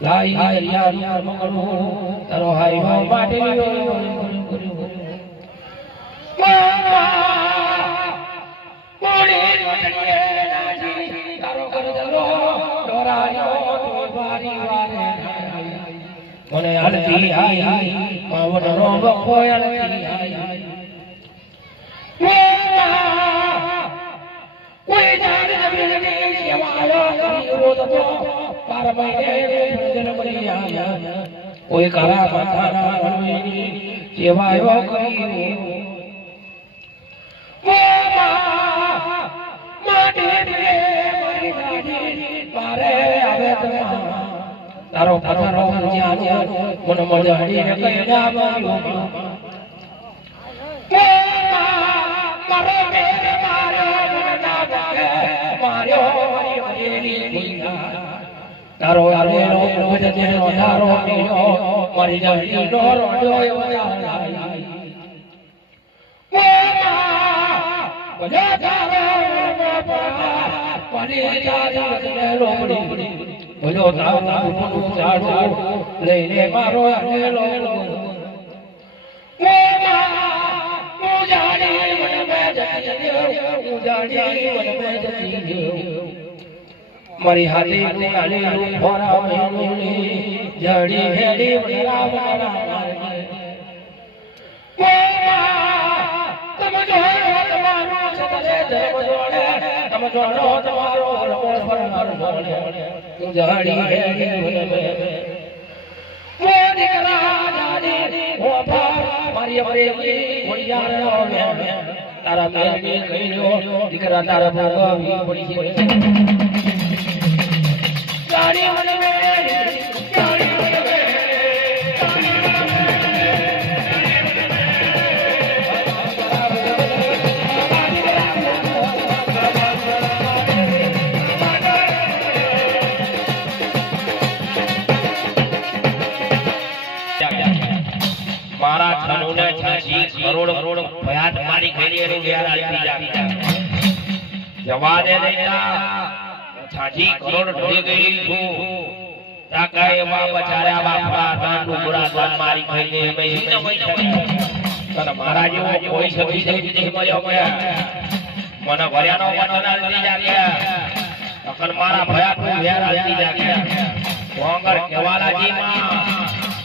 લાઈ હરિયા યાર મંગળું તારો હાઈ હો માટે મને હલતી આઈ આઈ માવટ રોબ કોઈ હલતી આઈ. જન્મ આયા કોઈ કરા રણવીની સેવાયો કરી તારો પધારો જ્યાં જ્યાં મને મજાડી ને કઈ ના કે મારો મેરે માર્યો મને ભાગે માર્યો હરી હરેલી દીના તારો આલેલો ભજનો તારો પીરો મારી જાડી ડોરો રોડ્યો એવો લાઈ બધા તારો મને જાડી ને લોમડી બોલો તાવ તાવ ચાડો લઈને મારો આલેલો મારી હાથી ને આલે હેડી જોડે તમે જોડો તમારો ઓ બાપ મારી નો તારા મેની કઈનો દીકરા તારા મને ખેરી એનું આલતી જા જવા દે નૈયા છાજી કરોડ ઢોળી ગઈ છું. તાકા માં બચાર્યા બાપા દાન ડુંગરા દાન મારી ખેરી એમે હિંદ મઈ તને મારા જેવો કોઈ સખી સખી નહીં મળ્યો મેં મને ભર્યાનો વચન આલતી જા ગયા અકલ મારા ભયા નું વ્યાર આલતી જા કોંગર કેવાલાજી માં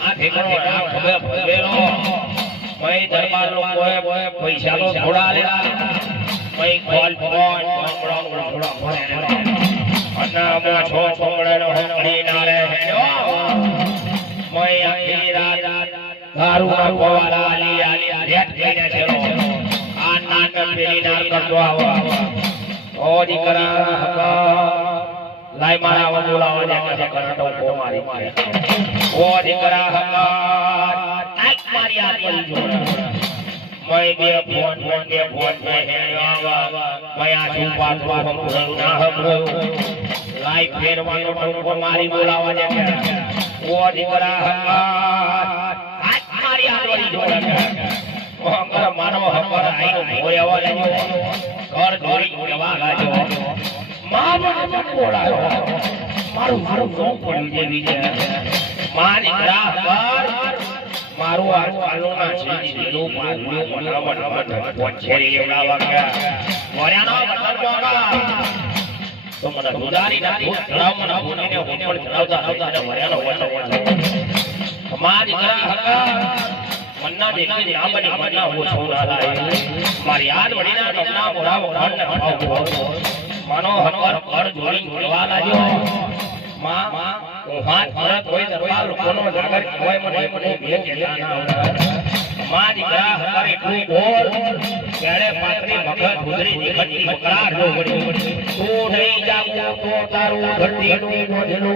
આ ઠેકણો રામ ખભે ભવેલો મય દરબાર લોકોએ પૈસાનો થોડા ફોન થોડા છો કોંગળેનો હોકડી ના રે મય આખી રાત દારૂ ના આલી આલી રેટ આ નાર કરતો આવો ઓ દીકરા હકા લાય મારા વગોલા વાજે કસે કરતો કો મારી ઓ દીકરા હકાર આક મારી આ પડી જોડા. મય બે ફોન ફોન બે ફોન બે હે આવા મયા છુપા તો હમ ના હમ લાઈ ફેરવાનો ટોકો મારી બોલાવા દે ઓ દીકરા હકાર આક મારી આ પડી જોડા મોહંકર માનો હકર આઈનો ભોયવા લેજો ઘર ઘોડી જવા. લાજો મારું મારું નો પડ્યું છે વિજય મારી ગ્રાહ પર મારું આ ચાલુ ના છે મને દુદારી ના મારી યાદ વળી ના કપના મોરા ને ભાવ માનો હનવાર કર જોડી લાગ્યો. માં હાથ ભરત હોય દરબાર લોકોનો જાગર કહેવાય મને મને બે જેટલા ના આવતા માં દીકરા એટલું બોલ, ત્યારે પાત્રી મગજ ગુજરી નીકળતી મકરાર જો વળી તું નહીં જાગો તો તારું ઘટીનું મોઢેલું